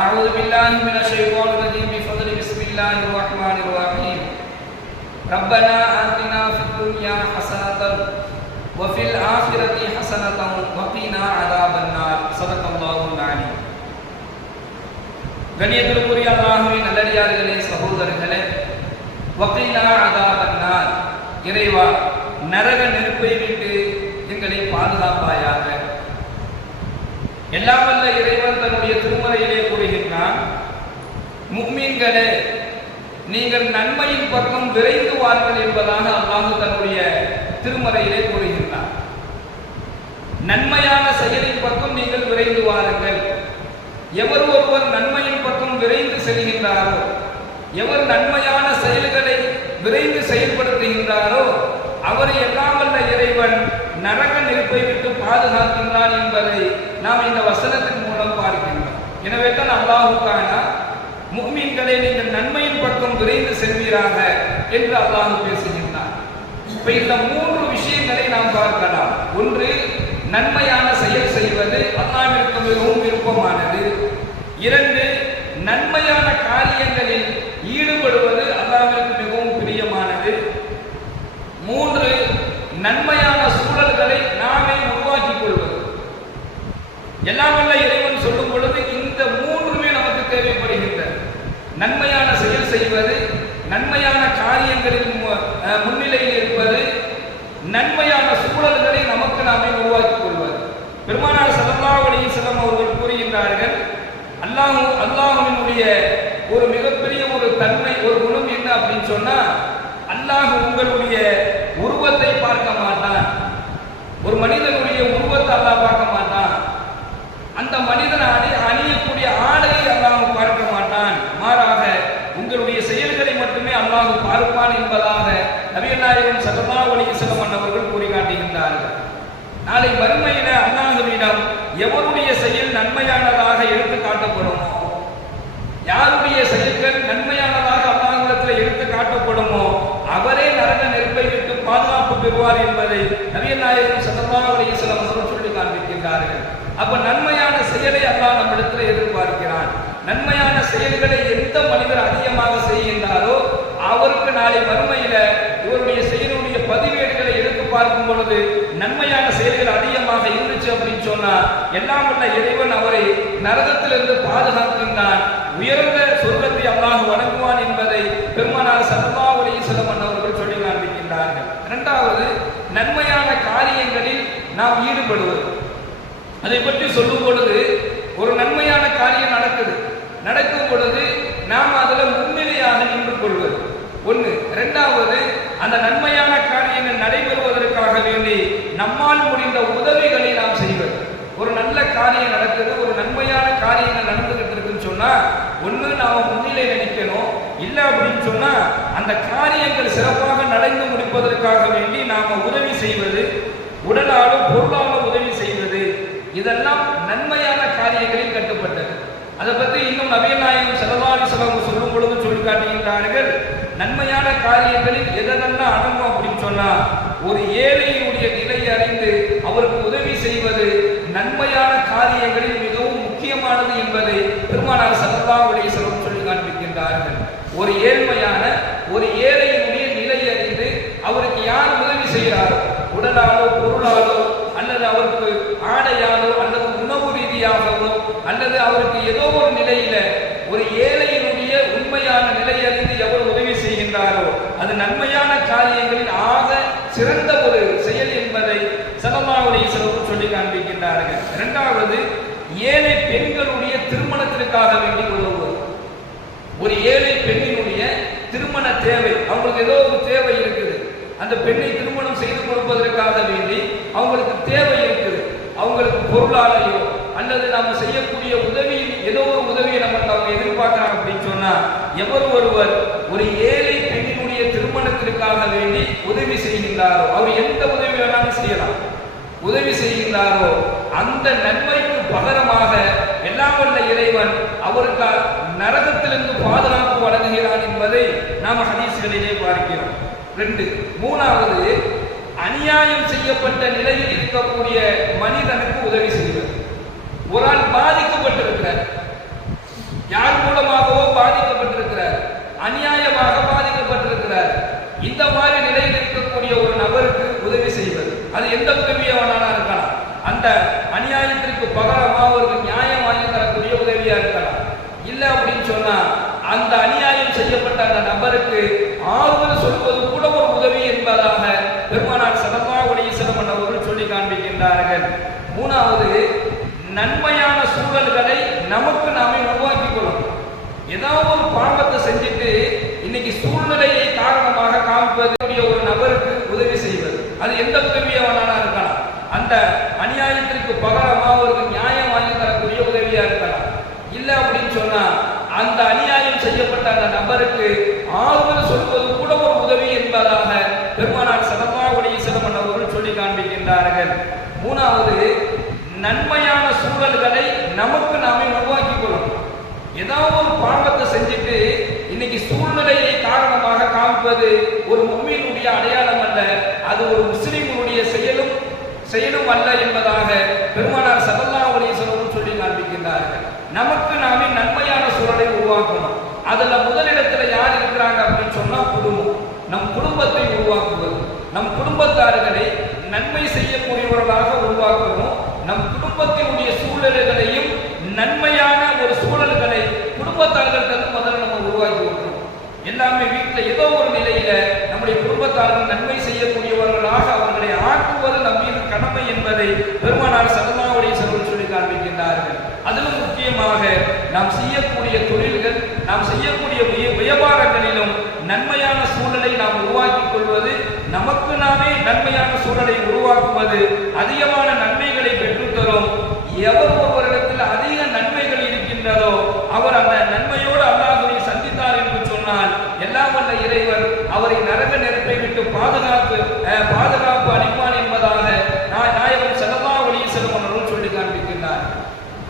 أعوذ بالله من الشيطان الرجيم بفضل بسم الله الرحمن الرحيم ربنا آتنا في الدنيا حسنة وفي الآخرة حسنة وقنا عذاب النار صدق الله العليم. கண்ணியத்திற்குரிய அல்லாஹ்வின் நல்லடியார்களே, சகோதரர்களே, வகீனா அதாபன்னார், இறைவா நரக நெருப்பை விட்டு எங்களை பாதுகாப்பாயாக. எல்லாம் வல்ல இறைவன் தன்னுடைய திருமறையிலே கூறுகின்றான், முஃமின்களே நீங்கள் நன்மையின் பக்கம் விரைந்து வாருங்கள் என்பதாக அல்லாஹ் தன்னுடைய திருமறையிலே கூறுகின்றான். நன்மையான செயலின் பக்கம் நீங்கள் விரைந்து வாருங்கள். எவர் ஒருவர் நன்மையின் பக்கம் விரைந்து செல்கின்றாரோ, எவர் நன்மையான செயல்களை விரைந்து செயல்படுத்துகின்றாரோ அவரை எல்லாம் வல்ல இறைவன் நரக நெருப்பை விட்டு பாதுகாக்கின்றான் என்பதை நாம் இந்த வசனத்தின் மூலம் பார்க்கின்றோம். எனவே தான் அல்லாஹ் தஆலா முஃமின்களே நீங்கள் நன்மையின் பக்கம் விரைந்து செல்வீராக என்று அல்லாஹ் பேசுகின்றார். இப்ப இந்த மூன்று விஷயங்களை நாம் பார்க்கலாம். ஒன்று, நன்மையான செயல் செய்வது அல்லாஹ்விற்கு மிகவும் விருப்பமானது. இரண்டு, நன்மையான காரியங்களில் ஈடுபடுவது அல்லாஹ்விற்கு மிகவும் பிரியமானது. மூன்று, நன்மையான சூழல்களை நாமே உருவாக்கிக் கொள்வது. எல்லாம் வல்ல இறைவன் சொல்லும் பொழுது இந்த மூன்றுமே நமக்கு தேவைப்படுகின்றன. நன்மையான செயல் செய்வது, நன்மையான காரியங்களில் முன்னிலையில் இருப்பது, நன்மையான சூழல்களை நமக்கு நாமே உருவாக்கிக் கொள்வது. பெருமானார் ஸல்லல்லாஹு அலைஹி வஸல்லம் அவர்கள் கூறுகின்றார்கள், அல்லாஹ்வினுடைய ஒரு மிகப்பெரிய ஒரு தன்மை, ஒரு குணம் என்ன அப்படின்னு சொன்னா, அல்லாஹ் உங்களுடைய உருவத்தை பார்க்க மாட்டான். ஒரு மனிதனுடைய உருவத்தை அல்லாஹ் பார்க்க மாட்டான். அந்த மனிதன் அணியக்கூடிய ஆடையை அல்லாஹ் பார்க்க மாட்டான். மாறாக உங்களுடைய செயல்களை மட்டுமே அல்லாஹ் பார்ப்பான் என்பதாக நபிகள் நாயகம் ஸல்லல்லாஹு அலைஹி வஸல்லம் அவர்கள் கூறி காட்டுகின்றார்கள். நாளை மறுமையில அல்லாஹ்விடம் எவருடைய செயல் நன்மையானதாக எடுத்து காட்டப்படுமோ, யாருடைய செயல்கள் நன்மையானதாக அல்லாஹ்விடத்தில் எடுத்து காட்டப்படுமோ அவரே நரக நெருப்பை விட்டு பாதுகாப்பு பெறுவார் என்பதை நபிகள் நாயகம் ஸல்லல்லாஹு அலைஹி வஸல்லம் அவர்கள் சொல்லி காண்பிக்கின்றார்கள். அப்ப நன்மையான செயலை அல்லாஹ் நம்மிடத்தில் எதிர்பார்க்கிறான். நன்மையான செயல்களை எந்த மனிதர் அதிகமாக செய்கின்றாரோ அவருக்கு நாளை மறுமையில இவருடைய செயலுடைய பதிவேடுகளை எடுத்து பார்க்கும் பொழுது நன்மையான செயல்கள் அதிகமாக இருந்துச்சு அப்படின்னு சொன்னா எல்லாம் உள்ள இறைவன் அவரை நரகத்திலிருந்து பாதுகாக்கின்றான். உயர்ந்த சொர்க்கத்தை அல்லாஹ் வழங்குவான் என்பதை பெருமானார் ஸல்லல்லாஹு அலைஹி வஸல்லம் அவர்கள் சொல்லி காண்பிக்கின்றார்கள். இரண்டாவது, நன்மையான காரியங்களில் நாம் ஈடுபடுவது. அதை பற்றி சொல்லும் பொழுது ஒரு நன்மையான காரியம் நடக்கும் பொழுது நாம் அதில் முன்னிலையாக நின்று கொள்வது ஒன்று. இரண்டாவது, அந்த நன்மையான காரியங்கள் நடைபெறுவதற்காக வேண்டி நம்மால் முடிந்த உதவிகளை நாம் செய்வது. ஒரு நல்ல காரியம் நடக்குது, ஒரு நன்மையான காரியங்கள் நடந்துகிட்டு இருக்குன்னு சொன்னா ஒன்று நாம முன்னிலை நினைக்கணும். இல்லை அப்படின்னு சொன்னா அந்த காரியங்கள் சிறப்பாக நடந்து முடிப்பதற்காக வேண்டி நாம உதவி செய்வது, உடலாலோ பொருளாலோ உதவி செய்வது, இதெல்லாம் நன்மையான காரியங்களில் கட்டுப்பட்டது. அதை பற்றி இன்னும் நபிகள் நாயகம் ஸல்லல்லாஹு அலைஹி வஸல்லம் சொல்லும் பொழுது சொல்லி காட்டுகின்றார்கள், நன்மையான காரியங்களில் எதெல்லாம் அடங்கும் அப்படின்னு சொன்னா ஒரு ஏழையுடைய நிலையை அறிந்து அவருக்கு உதவி செய்வது நன்மையான காரியங்களில் மிகவும் முக்கியமானது என்பதை பெருமானார் ஸல்லல்லாஹு அலைஹி வஸல்லம் சொல்லி காண்பிக்கின்றார்கள். ஒரு ஏழையினுடைய நிலையை அறிந்து அவருக்கு யார் உதவி செய்கிறாரோ, உடலாலோ பொருளாலோ அல்லது அவருக்கு ஆடையாலோ அல்லது உணவு ரீதியாகவோ அல்லது அவருக்கு ஏதோ ஒரு நிலையில ஒரு ஏழையினுடைய உண்மையான நிலையை அறிந்து எவர் உதவி செய்கின்றாரோ அது நன்மையான காரியங்களில் ஆக சிறந்த ஒரு செயல் என்பதை ஸல்லல்லாஹு அலைஹி வஸல்லம் சொல்லி காண்பிக்கின்றார்கள். இரண்டாவது, ஏழை பெண்களுடைய திருமணத்திற்காக வேண்டி உதவுவது. ஒரு ஏழை பெண்ணினுடைய திருமண தேவை, அவங்களுக்கு ஏதோ ஒரு தேவை இருக்குது, அந்த பெண்ணை திருமணம் செய்து கொடுப்பதற்காக வேண்டி அவங்களுக்கு தேவை இருக்குது. அவங்களுக்கு பொருளாலையோ அல்லது நம்ம செய்யக்கூடிய உதவியில் ஏதோ ஒரு உதவியை நமக்கு அவங்க எதிர்பார்க்கிறாங்க அப்படின்னு சொன்னா எவர் ஒருவர் ஒரு ஏழை பெண்ணினுடைய திருமணத்திற்காக வேண்டி உதவி செய்கின்றாரோ, அவர் எந்த உதவி வேணாலும் செய்யலாம், உதவி செய்கின்றாரோ அந்த நன்மைக்கு பகரமாக எல்லாம் வல்ல இறைவன் அவருக்கு நரகத்திலிருந்து பாதுகாப்பு வழங்குகிறான் என்பதை நாம் ஹதீஸ்களிலே பார்க்கிறோம். மூணாவது, அநியாயம் செய்யப்பட்ட நிலையில் இருக்கக்கூடிய மனிதனுக்கு உதவி செய்வது. ஒரு ஆள் பாதிக்கப்பட்டிருக்கிறார், யார் மூலமாகவோ பாதிக்கப்பட்டிருக்கிறார், அநியாயமாக பாதிக்கப்பட்டிருக்கிறார். இந்த மாதிரி நிலையில் இருக்கக்கூடிய ஒரு நபருக்கு உதவி செய்வது, அது எந்த உதவியானாலும் இருக்கலாம். அந்த அநியாயத்திற்கு பகரமாக அவருக்கு நியாயம் வாங்கி தரக்கூடிய உதவியா இருக்கலாம். இல்லை அப்படின்னு சொன்னா அந்த அநியாயம் செய்யப்பட்ட அந்த நபருக்கு ஆறுதல் சொல்வது கூட ஒரு உதவி என்பதாக பெருமானார் ஸல்லல்லாஹு அலைஹி வஸல்லம் அவர்கள் சொல்லி காண்பிக்கின்றார்கள். மூணாவது, நன்மையான சூழல்களை நமக்கு நாமே உருவாக்கிக் கொள்ளணும். ஏதாவது ஒரு பாவத்தை செஞ்சுட்டு இன்னைக்கு சூழ்நிலையை காரணமாக காமிப்பது ஒரு நபருக்கு உதவி செய்வது, அது எந்த உதவியானாலும் இருக்கலாம். அந்த அநியாயத்திற்கு பகரமாக அவருக்கு நியாயம் வாங்கி தரக்கூடிய உதவியா இருக்கலாம். இல்லை அப்படின்னு சொன்னா அந்த அநியாயம் செய்யப்பட்ட அந்த நபருக்கு ஆறுதல் சொல்வது கூட ஒரு உதவி என்பதாக பெருமானார் ஸல்லல்லாஹு அலைஹி வஸல்லம் அவர்கள் சொல்லி காண்பிக்கின்றார்கள். மூணாவது, நன்மையான சூழல்களை நமக்கு நாமே உருவாக்கிக் கொள்ளணும். ஏதாவது ஒரு பாவத்தை செஞ்சுட்டு இன்னைக்கு சூழ்நிலையை காரணமாக காமிப்பது ஒரு முஃமினுடைய அடையாளம் அல்ல, அது ஒரு முஸ்லிமுடைய செயலும் அல்ல என்பதாக பெருமானார் ஸல்லல்லாஹு அலைஹி வஸல்லம் சொல்லி காண்பிக்கின்றார்கள். நமக்கு நாமே நன்மையான சூழலை உருவாக்கணும். அதுல முதலிடத்துல யார் இருக்கிறாங்க அப்படின்னு சொன்னா குடும்பம். நம் குடும்பத்தை உருவாக்குவது, நம் குடும்பத்தார்களை நன்மை செய்யக்கூடியவர்களாக உருவாக்கணும். நம் குடும்பத்தினுடைய சூழல்களையும் நன்மையான ஒரு சூழல்களை குடும்பத்தார்கள் முதல்ல நம்ம உருவாக்கி விட்டுறோம். எல்லாமே வீட்டில் ஏதோ ஒரு நிலையில நம்முடைய குடும்பத்தார்கள் நன்மை செய்யக்கூடியவர்களாக அவர்களை ஆக்குவது நம் மீது கடமை என்பதை பெருமானார் ஸல்லல்லாஹு அலைஹி வஸல்லம் சொல்லி காண்பிக்கின்றார்கள். அதிலும் முக்கியமாக நாம் செய்யக்கூடிய தொழில்கள், நாம் செய்யக்கூடிய வியாபாரங்களிலும் நன்மையான சூழலை நாம் உருவாக்கிக் கொள்வது, நமக்கு நாமே நன்மையான சூழலை உருவாக்குவது அதிகமான நன்மைகளை பெற்றுத்தரும். எவர் ஒருவரிடத்தில் அதிக நன்மைகள் இருக்கின்றதோ அவர் அந்த நன்மையோடு அல்லாஹ்வை சந்தித்தார் என்று சொன்னால் எல்லாம் வல்ல இறைவன் அவரை நரக நெருப்பை விட்டு பாதுகாப்பு அளிப்பான் என்பதாக நாயகம் ஸல்லல்லாஹு அலைஹி வஸல்லம் அவர்கள் சொல்லி காண்பிக்கின்றார்.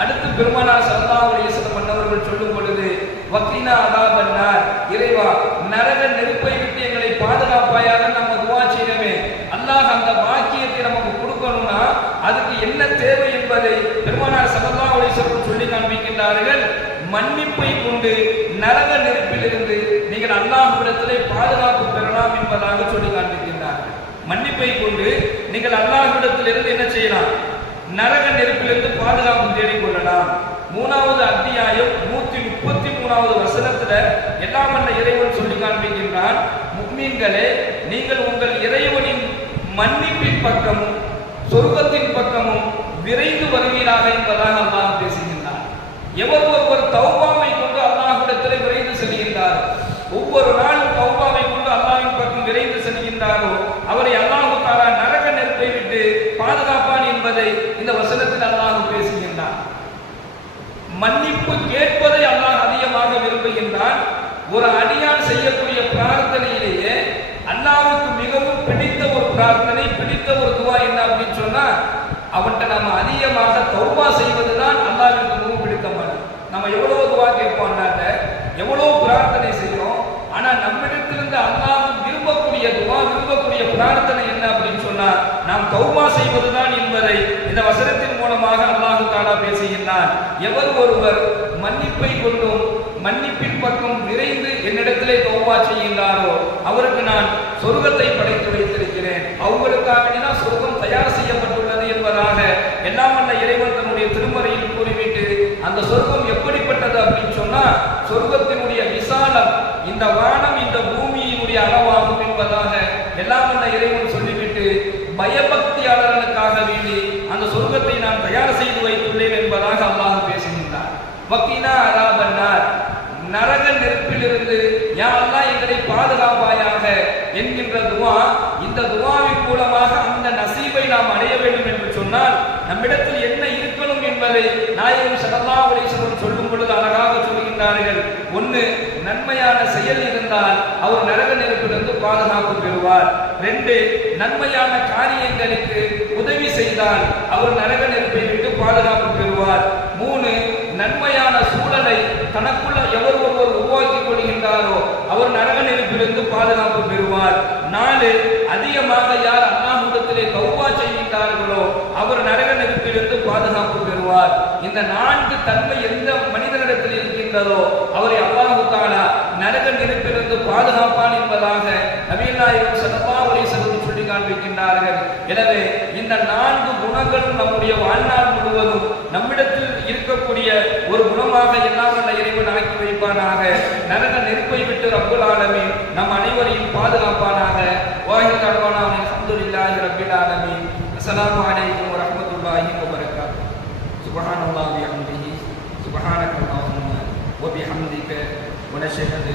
அடுத்து பெருமானார் ஸல்லல்லாஹு அலைஹி வஸல்லம் அவர்கள் சொல்லும் பொழுது, வக்கீனா அதாபன்னார், இறைவா நரக நெருப்பை விட்டு எங்களை பாதுகாப்பாயாக நம்ம துஆ செய்யவே. அல்லாஹ் அந்த பாக்கியத்தை நமக்கு கொடுக்கணும்னா அதுக்கு என்ன தேவை என்பதை பெருமானார் ஸல்லல்லாஹு அலைஹி வஸல்லம் சொல்லி காண்பிக்கின்றார்கள். மன்னிப்பை கொண்டு நரக நெருப்பிலிருந்து நீங்கள் அல்லாஹ்விடத்திலே பாதுகாப்பு பெறலாம் என்பதாக சொல்லி காண்பிக்கின்றார்கள். மன்னிப்பை கொண்டு நீங்கள் அல்லாஹ்விடத்திலிருந்து என்ன செய்யலாம்? நரக நெருப்பிலிருந்து பாதுகாப்பு தேடிக்கொள்ளலாம். 3வது அத்தியாயம் 133வது வசனத்துல எல்லாம் வல்ல இறைவன் சொல்லி காண்பிக்கின்றான், முஃமின்களே நீங்கள் உங்கள் இறைவனின் மன்னிப்பின் பக்கமும் சொர்க்கத்தின் பக்கமும் விரைந்து வருவீராக என்பதாக அல்லாஹ் பேசுகின்றார். எவர் ஒருவர் தௌபாவை கொண்டு அல்லாஹ்விடத்தில் விரைந்து செல்கின்றார், ஒவ்வொரு நாளும் தௌபாவை கொண்டு அல்லாஹ்வின் பக்கம் விரைந்து செல்கின்றாரோ அவரை அல்லாஹ் தஆலா நரக நெருப்பை விட்டு பாதுகாப்பான் என்பதை இந்த வசனத்தில் அல்லாஹ் பேசுகின்றார். மன்னிப்பு கேட்பதை அல்லாஹ் அதிகமாக விரும்புகின்றான். ஒரு அடியான் செய்யக்கூடிய பிரார்த்தனையிலேயே அல்லாஹ்வுக்கு மிகவும் பிடித்த ஒரு பிரார்த்தனை, பிடித்த ஒரு துஆ என்ன அப்படின்னு சொன்னா அவன்கிட்ட நம்ம அதிகமாக தௌபா செய்வதுதான் அல்லாஹ்வுக்கு மிகவும் பிடித்தமானது. நம்ம எவ்வளவு துஆ கேட்போம், அல்லாஹ்ட்ட எவ்வளவு பிரார்த்தனை செய்யறோம், ஆனா நம்மிடத்திலிருந்து அல்லாஹ் விரும்பக்கூடிய துஆ, விரும்பக்கூடிய பிரார்த்தனை என்ன அப்படின்னு சொன்னா நாம் தௌபா செய்வதுதான் என்பதை இந்த வசனத்தின் மூலமாக அல்லாஹ் தஆலா பேசுகின்றான். எவர் ஒருவர் மன்னிப்பை கொண்டும் மன்னிப்பின் பக்கம் விரைந்து என்னிடத்திலே தௌபா செய்கின்றாரோ அவருக்கு நான் சொர்க்கத்தை படைத்து வைத்திருக்கிறேன், அவங்களுக்காக தான் சொர்க்கம் தயார் செய்யப்பட்டுள்ளது என்பதாக எல்லாம் வல்ல இறைவன் தன்னுடைய திருமறையில் கூறிவிட்டு அந்த சொர்க்கம் எப்படிப்பட்டது அப்படின்னு சொன்னா சொர்க்கத்தினுடைய விசாலம் இந்த வானம் இந்த பூமியினுடைய அளவாகும் என்பதாக எல்லாம் வல்ல இறைவன் சொல்லிவிட்டு பயபக்தியாளர்களுக்காக வேண்டி அந்த சொர்க்கத்தை நான் தயார் செய்து வைத்துள்ளேன் என்பதாக அல்லாஹ் பேசுகின்றார். வக்கீனா அதாபன்னார், நரக நெருப்பிலிருந்து யா அல்லாஹ் எங்களை பாதுகாப்பாயாக என்கின்ற துஆ, இந்த துஆவின் மூலமாக அந்த நசீபை நாம் அடைய வேண்டும் என்று சொன்னால் நம்மிடத்தில் என்ன இருக்கணும் என்பதை நாயகம் ஸல்லல்லாஹு அலைஹி வஸல்லம் சொல்லும் பொழுது அழகாக சொல்கின்றார்கள். 1, நன்மையான செயல் இருந்தால் அவர் நரக நெருப்பிலிருந்து பாதுகாப்பு பெறுவார். 2, நன்மையான காரியங்களுக்கு உதவி செய்தால் அவர் நரக நெருப்பை விட்டு பாதுகாப்பு பெறுவார். 3, நன்மையான சூழலை தனக்குள்ள எவர் ஒருவர் உருவாக்கிக் கொள்கின்றாரோ அவர் நரக நெருப்பிலிருந்து பாதுகாப்பு பெறுவார். 4, அதிகமாக யார் அல்லாஹ்விடத்திலே தௌபா செய்கின்றார்களோ அவர் நரக நெருப்பிலிருந்து பாதுகாப்பு பெறுவார். இந்த 4 தன்மை எந்த மனிதனிடத்தில் இருக்கின்றதோ அவரை அல்லாஹ் தஆலா நரக நெருப்பிலிருந்து பாதுகாப்பான் என்பதாக நபிகள் நாயகம் ஸல்லல்லாஹு அலைஹி வஸல்லம் சொல்லி காண்பிக்கின்றார்கள். எனவே இந்த 4 குணங்களும் நம்முடைய வாழ்நாள் முழுவதும் நம்மிடத்தில் இருக்கக்கூடிய ஒரு குணமாக எல்லாம் வல்ல இறைவன் ஆக்கி வைப்பானாக. நரக நெருப்பை விட்டு ரப்புல் ஆலமீன் நம் அனைவரையும் பாதுகாப்பானாக. வாஹிரு தஅவானா அல்ஹம்துலில்லாஹி ரப்பில் ஆலமீன். அஸ்ஸலாமு அலைக்கும் வரஹ்மத்துல்லாஹி வபரகாத்துஹு. சுப்ஹானல்லாஹி வபிஹம்திஹி சுப்ஹானக்கல்லாஹும்ம வபிஹம்திக வ நஷ்ஹது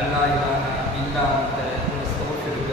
அல்லா இலாஹா இல்லா அன்த நஸ்தக்ஃபிருக